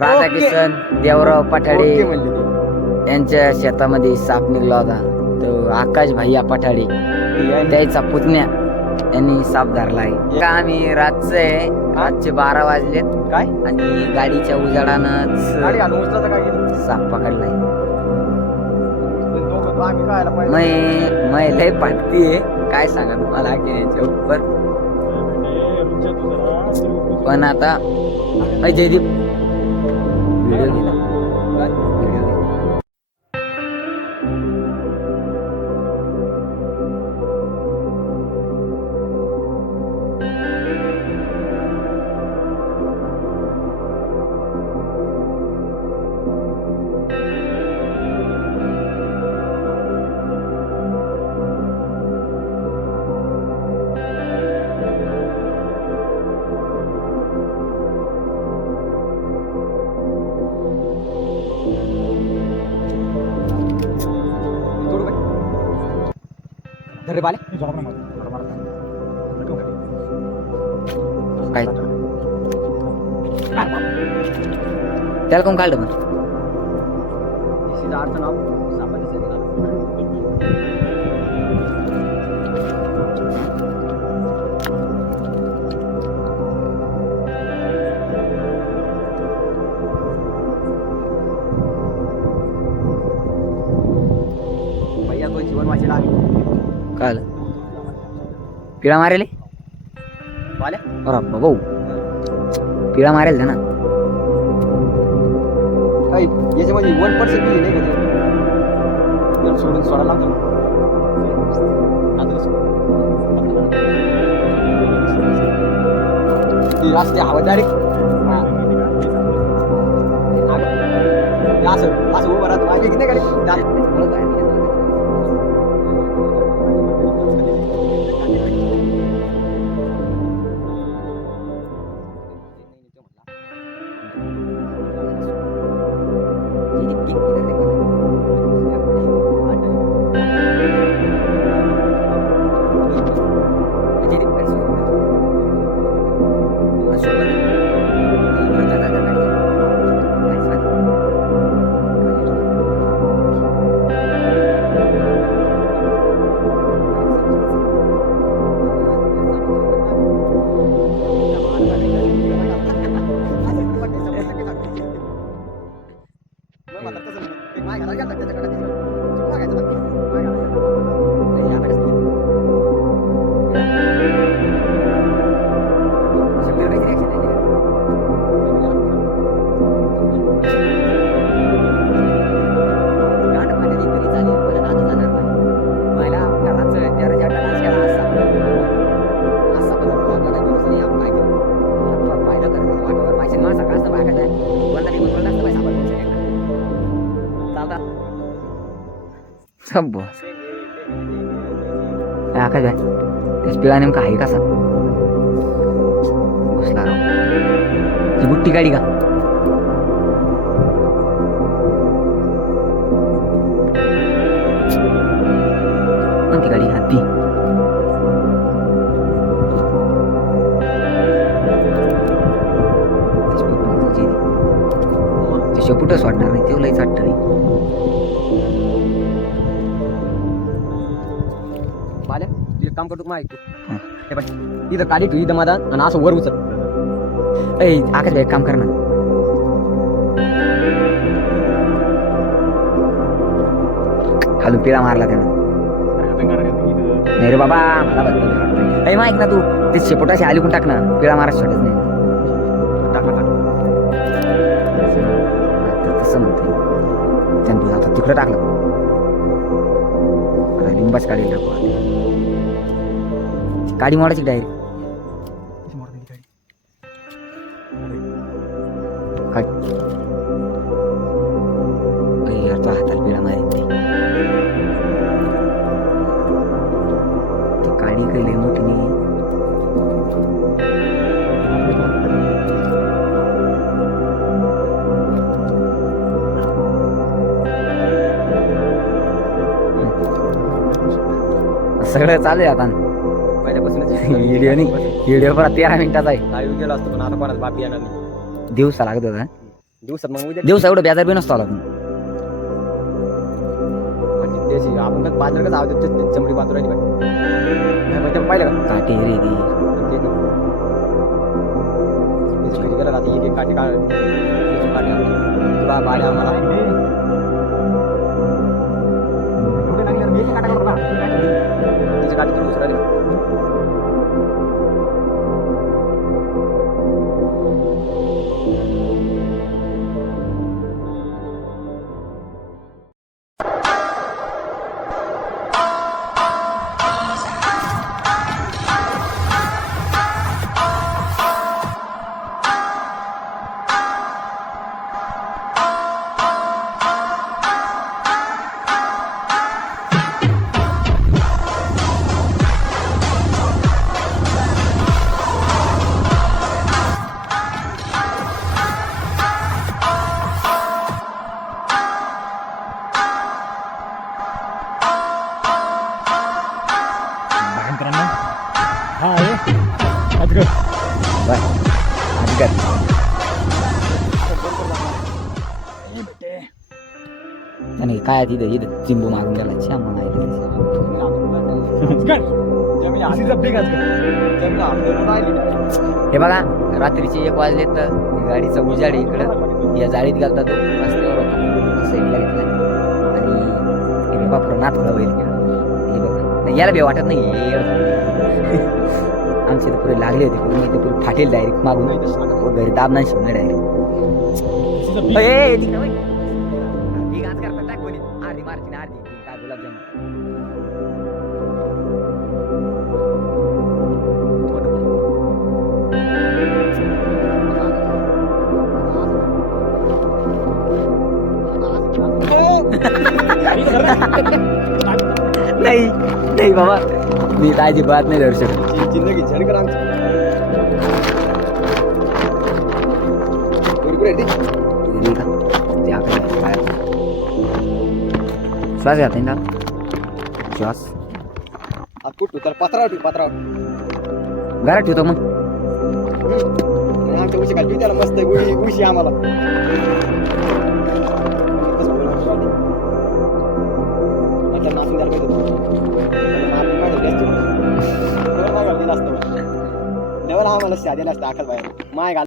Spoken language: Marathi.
राधाकिशन देवराव पठाडे ओके म्हणले ते. यांच्या शेतामध्ये साप निघला होता. तो आकाश भैया पठाडे त्याचा पुतण्या यांनी साप धरला आहे. का आम्ही रातचे 12 वाजलेत काय आणि गाडीच्या उजाडानंच गाडी आलो उचलायचं काय केलं साप पकडलाय. दोघं तो आम्ही कळायला पाहिजे. मै लय पाटतीये काय सांगा तुम्हाला की याच्या उपर. पण आता जयदीप व्हिडिओ घे ना. व्हिडिओ घे. तोडू काय? धर रे बाले. काय त्याला कोण काढलं मग. सीधा अर्थ नाव सापाच्या सेवेला. भैया तो जीवन वाचेला आम्ही. काल पिळा मारेल बाले भाऊ पिळा मारेल ना. याच्यामध्ये 1% बी नाही का ते? तर सोडायला लागतो ना. ती असते हवा डायरेक्ट असं उभं राहतो मागे किती गाडी. आकाश भाई त्याच पिळा नेमका आहे कसा घुसला राव. ही बुट्टी गाडी का कोणती गाडी हत्ती. शेपूटच वाटणार नाही तेवढं लईच वाटतं नाही. बाल्या तू एक काम करतो का ऐकतो हे पण इथं काढी ठेव इथं माझा आणि असं वर उचल. ऐ आकाश भाई एक काम कर ना. खालून पिळा मारला त्यानं. नाही रे बाबा मला बघतो. ऐ माहित ना तू ते शेपोटाशी आली टाक ना. पिळा मारा छोटच नाही तसं म्हणते त्यानं तू आता तिकडं टाकलं. लिंबाच काढी टाकू गाडी मोडायची डायरेक्ट. यार तो हाताला पिळा मारेल ती गाडी काही लय मोठी नाही. सगळं चालू आहे आता पहिल्यापासूनच व्हिडिओ पण 13 मिनिटाचा आहे. लाईव्ह गेला असतो पण आता कोणाच बाप येणार नाही. दिवसा लागत होता दिवसात मग उद्या दिवसा एवढं बेजार बी नसतो आला पण त्याची आपण कसं बाजार कसं आहोत चमडी बाजू राहिली पाहिजे पाहिलं का काटे रे ती ते घरी गेला राहते एक काटे काढ तुला बाहेर आम्हाला तिचे काटे तुम्ही दुसरा त्याने काय तिथे इथं चिंबू मारून गेला छान हे बघा रात्रीचे 1 वाजले तर गाडीचा उजाड इकडं या जाळीत घालता तो रस्त्यावर होता साईडला घेतला आणि बापर नाथ थोडा बैल हे बघा याला बी वाटत नाही आमचे तर पुढे लागले होते पूर्ण इथे पुढे फाटेल डायरेक्ट मागून घरी दाबना शिवणे डायरेक्ट अर्धी मारती ना अर्धी काय गुलाबजामुन नाही नाही बाबा मी ताजी बात नाही धरू शकत जिंदगी झडकर आमची बरोबर आहे श्वास घात ना श्वास आज कुठू तर पत्रावर ठेव पत्रावर घरात ठेवतो मग आमच्या उशी खाली त्याला मस्त उशी आम्हाला नाचून द्यायला पाहिजे आम्हाला शाद्याला असतं आखल बाहेर माय घाल